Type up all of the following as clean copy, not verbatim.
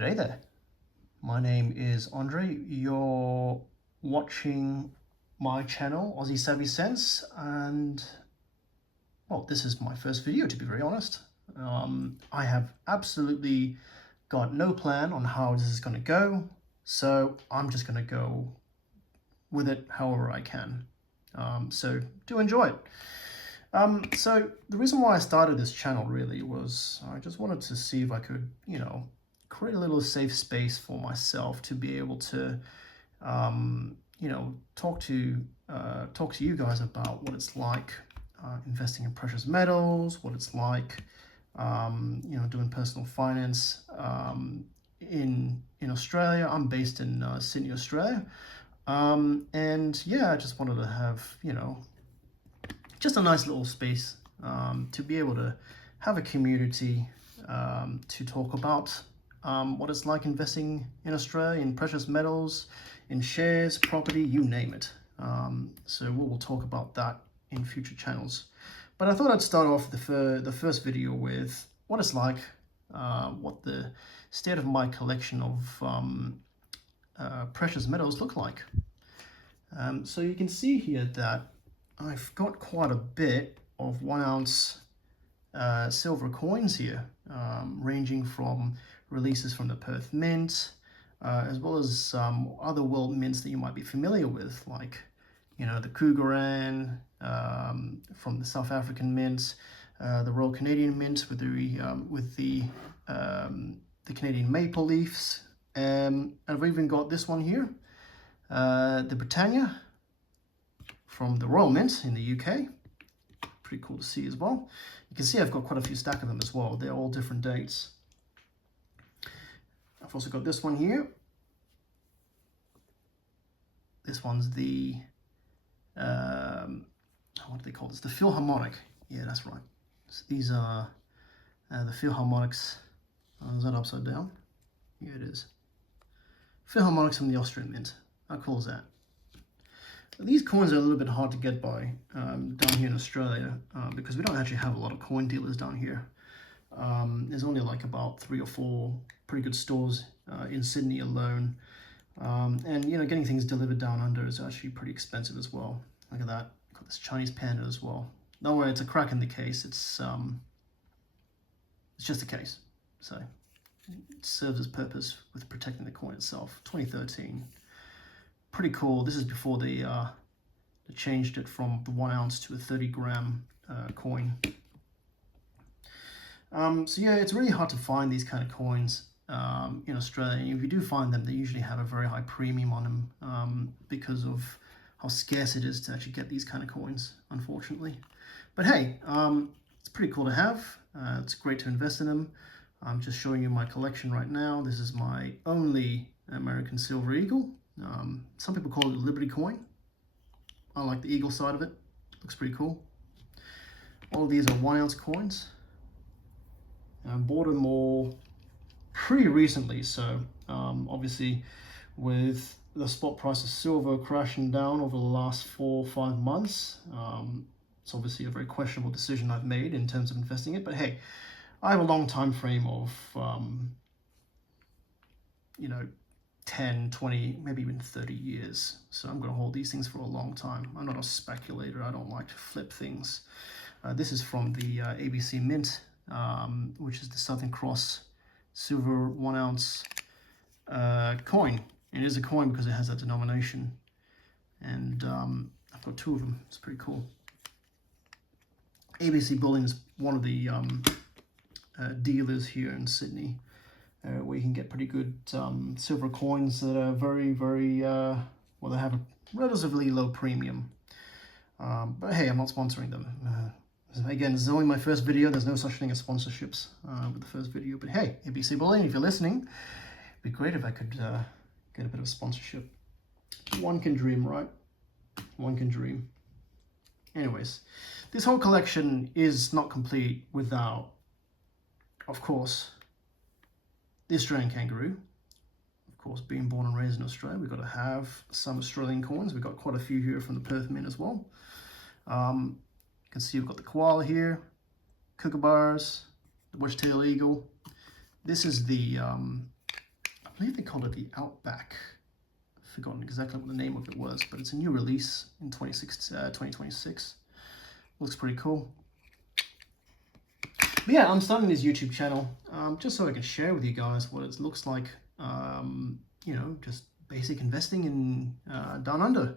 G'day there. My name is Andre. You're watching my channel, Aussie Savvy Sense, and well, this is my first video, to be very honest. I have absolutely got no plan on how this is going to go, so I'm just going to go with it however I can. So do enjoy it. So the reason why I started this channel really was I just wanted to see if I could, create a little safe space for myself to be able to, talk to you guys about what it's like investing in precious metals, what it's like, doing personal finance in Australia. I'm based in Sydney, Australia, and yeah, I just wanted to have just a nice little space to be able to have a community to talk about what it's like investing in Australia, in precious metals, in shares, property, you name it. So we will talk about that in future channels. But I thought I'd start off the first video with what it's like, what the state of my collection of precious metals look like. So you can see here that I've got quite a bit of 1 ounce silver coins here, ranging from releases from the Perth Mint, as well as other world mints that you might be familiar with, like the Kangaroo from the South African Mint, the Royal Canadian Mint with the Canadian maple leaves, and I've even got this one here, the Britannia from the Royal Mint in the UK. Pretty cool to see as well. You can see I've got quite a few stack of them as well. They're all different dates. I've also got this one here. This one's the, what do they call this? The Philharmonic. Yeah, that's right. So these are the Philharmonics. Is that upside down? Yeah, it is. Philharmonics from the Austrian Mint. How cool is that? These coins are a little bit hard to get by down here in Australia because we don't actually have a lot of coin dealers down here. There's only like about 3 or 4 pretty good stores in Sydney alone. And getting things delivered down under is actually pretty expensive as well. Look at that. Got this Chinese panda as well. Don't worry, it's a crack in the case. It's just a case. So it serves its purpose with protecting the coin itself. 2013. Pretty cool. This is before they changed it from the 1 ounce to a 30-gram coin. So yeah, it's really hard to find these kind of coins in Australia. And if you do find them, they usually have a very high premium on them because of how scarce it is to actually get these kind of coins, unfortunately. But hey, it's pretty cool to have. It's great to invest in them. I'm just showing you my collection right now. This is my only American Silver Eagle. Some people call it a Liberty coin. I like the eagle side of it. Looks pretty cool. All of these are 1 ounce coins. I bought them all pretty recently, so obviously with the spot price of silver crashing down over the last 4 or 5 months, it's obviously a very questionable decision I've made in terms of investing it. But hey, I have a long time frame of 10, 20, maybe even 30 years. So I'm going to hold these things for a long time. I'm not a speculator. I don't like to flip things. This is from the ABC Mint, which is the Southern Cross silver 1 ounce coin. It is a coin because it has that denomination. And I've got 2 of them. It's pretty cool. ABC Bullion is one of the dealers here in Sydney, where you can get pretty good silver coins that are very, very, they have a relatively low premium. But hey, I'm not sponsoring them. Again, this is only my first video. There's no such thing as sponsorships with the first video. But hey, ABC Bullion, if you're listening, it'd be great if I could get a bit of sponsorship. One can dream, right? One can dream. Anyways, this whole collection is not complete without, of course, the Australian Kangaroo. Of course, being born and raised in Australia, we've got to have some Australian coins. We've got quite a few here from the Perth Mint as well. You can see we've got the koala here, kookaburras, the wedge-tailed eagle. This is the believe they called it the Outback. I've forgotten exactly what the name of it was, but it's a new release in 2026. Looks pretty cool. But yeah, I'm starting this YouTube channel just so I can share with you guys what it looks like, you know, just basic investing in down under.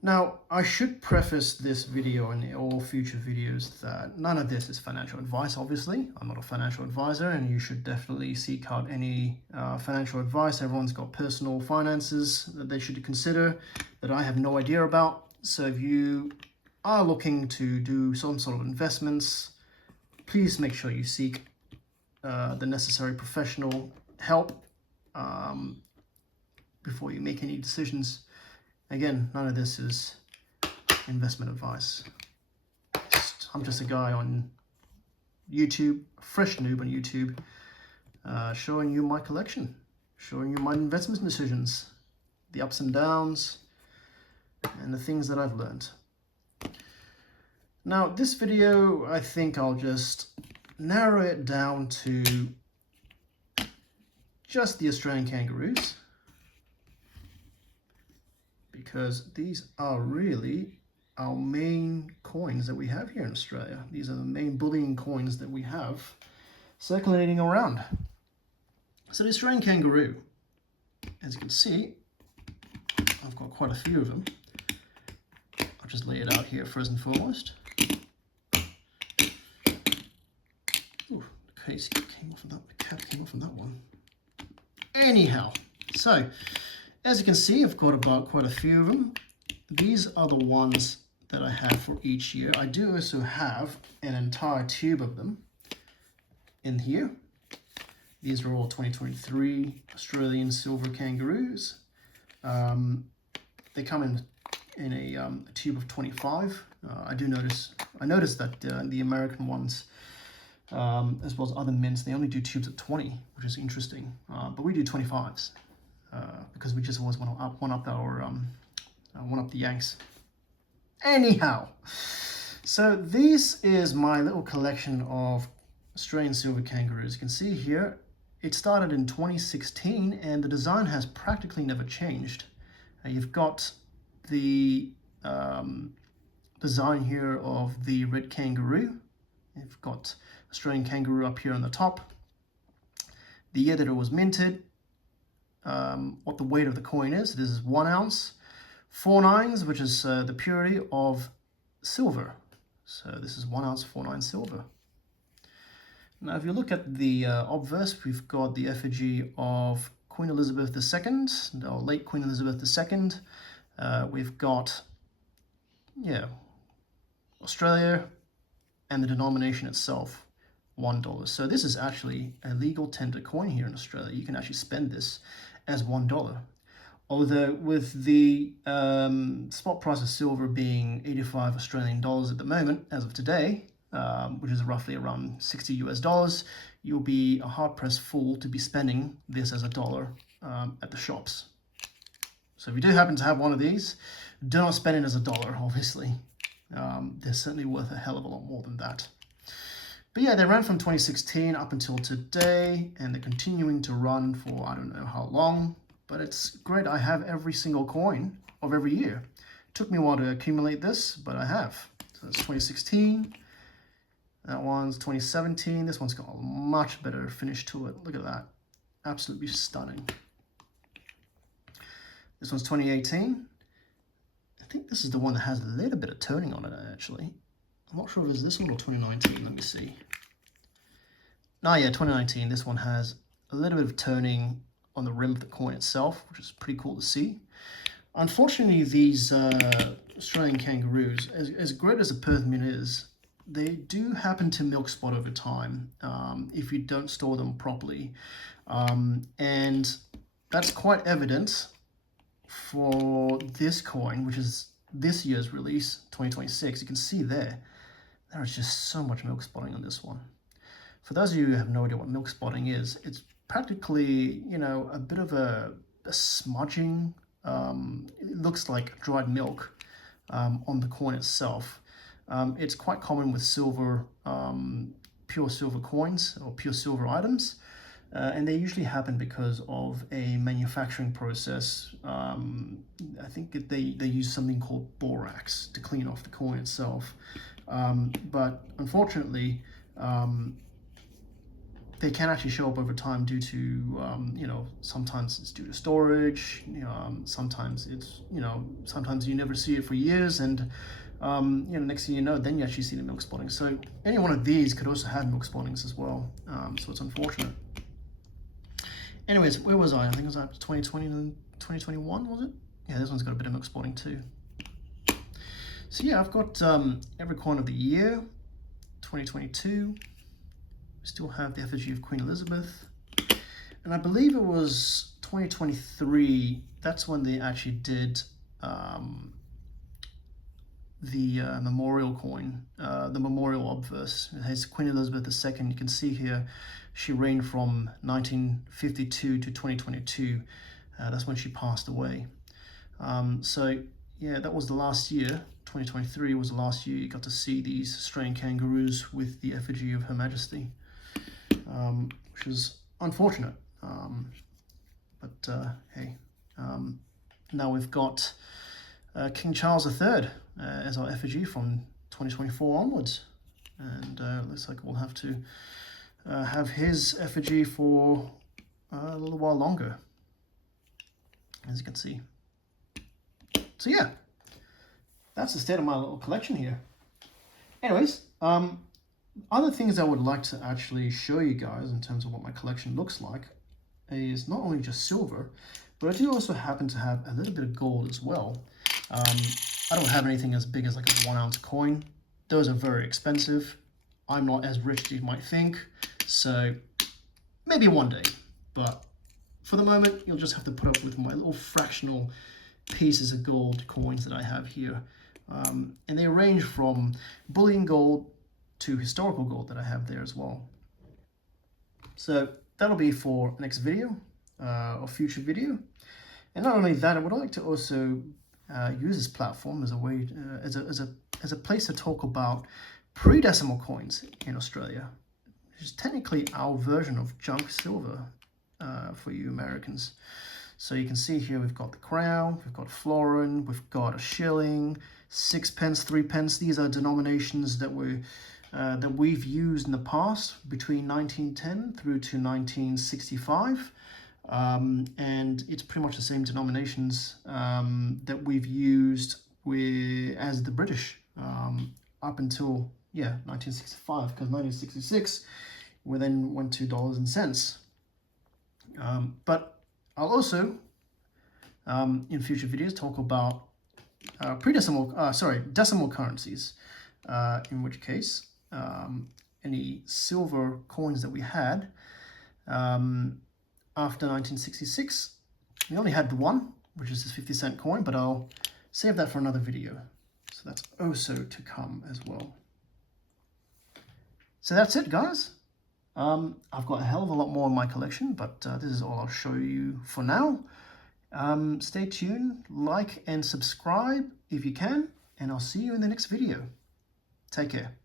Now, I should preface this video and all future videos that none of this is financial advice, obviously. I'm not a financial advisor, and you should definitely seek out any financial advice. Everyone's got personal finances that they should consider that I have no idea about. So if you are looking to do some sort of investments, please make sure you seek the necessary professional help before you make any decisions. Again, none of this is investment advice. I'm just a guy on YouTube, a fresh noob on YouTube, showing you my collection, showing you my investment decisions, the ups and downs, and the things that I've learned. Now, this video, I think I'll just narrow it down to just the Australian Kangaroos, because these are really our main coins that we have here in Australia. These are the main bullion coins that we have circulating around. So the Australian Kangaroo, as you can see, I've got quite a few of them. I'll just lay it out here first and foremost. Ooh, the case came off of that, the cap came off of that one. Anyhow, so as you can see, I've got about quite a few of them. These are the ones that I have for each year. I do also have an entire tube of them in here. These are all 2023 Australian silver kangaroos. They come in a tube of 25. I noticed that the American ones, as well as other mints, they only do tubes of 20, which is interesting. But we do 25s. Because we just always want to one up the Yanks. Anyhow, so this is my little collection of Australian silver kangaroos. You can see here, it started in 2016, and the design has practically never changed. You've got the design here of the red kangaroo. You've got Australian kangaroo up here on the top. The year that it was minted. What the weight of the coin is. This is 1 ounce, 4 nines, which is the purity of silver. So this is 1 ounce, 4 9 silver. Now, if you look at the obverse, we've got the effigy of Queen Elizabeth II, the late Queen Elizabeth II. We've got, Australia, and the denomination itself, $1. So this is actually a legal tender coin here in Australia. You can actually spend this as $1. Although with the spot price of silver being 85 Australian dollars at the moment, as of today, which is roughly around 60 US dollars, you'll be a hard-pressed fool to be spending this as $1 at the shops. So if you do happen to have one of these, do not spend it as $1, obviously. They're certainly worth a hell of a lot more than that. But yeah, they ran from 2016 up until today, and they're continuing to run for I don't know how long, but it's great. I have every single coin of every year. It took me a while to accumulate this, but I have. So it's 2016, that one's 2017, this one's got a much better finish to it. Look at that, absolutely stunning. This one's 2018. I think this is the one that has a little bit of turning on it, actually. I'm not sure if it's this one or 2019. Let me see. Oh yeah, 2019. This one has a little bit of turning on the rim of the coin itself, which is pretty cool to see. Unfortunately, these Australian kangaroos, as great as a Perth Mint is, they do happen to milk spot over time if you don't store them properly. And that's quite evident for this coin, which is this year's release, 2026. You can see there is just so much milk spotting on this one. For those of you who have no idea what milk spotting is, it's practically, a bit of a smudging. It looks like dried milk on the coin itself. It's quite common with silver, pure silver coins or pure silver items. And they usually happen because of a manufacturing process. I think they use something called borax to clean off the coin itself. But unfortunately, they can actually show up over time due to, sometimes it's due to storage, sometimes it's, sometimes you never see it for years, and, next thing you know, then you actually see the milk spotting. So any one of these could also have milk spottings as well. So it's unfortunate. Anyways, where was I? I think it was like 2020 and 2021, was it? Yeah, this one's got a bit of milk spotting too. So yeah, I've got every coin of the year, 2022. We still have the effigy of Queen Elizabeth. And I believe it was 2023, that's when they actually did the memorial coin, the memorial obverse. It has Queen Elizabeth II. You can see here she reigned from 1952 to 2022. That's when she passed away. So yeah, that was the last year. 2023 was the last year you got to see these Australian kangaroos with the effigy of Her Majesty, which is unfortunate. But hey, now we've got King Charles III as our effigy from 2024 onwards, and looks like we'll have to have his effigy for a little while longer, as you can see. So yeah, that's the state of my little collection here. Anyways, other things I would like to actually show you guys in terms of what my collection looks like is not only just silver, but I do also happen to have a little bit of gold as well. I don't have anything as big as like a 1 ounce coin. Those are very expensive. I'm not as rich as you might think, so maybe one day. But for the moment, you'll just have to put up with my little fractional pieces of gold coins that I have here. And they range from bullion gold to historical gold that I have there as well. So that'll be for next video or future video. And not only that, I would like to also use this platform as a way, as a place to talk about pre-decimal coins in Australia, which is technically our version of junk silver for you Americans. So you can see here we've got the crown, we've got a florin, we've got a shilling, 6 pence, 3 pence. These are denominations that we've used in the past between 1910 through to 1965. And it's pretty much the same denominations that we've used as the British up until 1965, because 1966 we then went to dollars and cents. But I'll also in future videos talk about decimal currencies, in which case any silver coins that we had after 1966. We only had the one, which is this 50-cent coin, but I'll save that for another video. So that's also to come as well. So that's it, guys. I've got a hell of a lot more in my collection, but this is all I'll show you for now. Stay tuned, like and subscribe if you can, and I'll see you in the next video. Take care.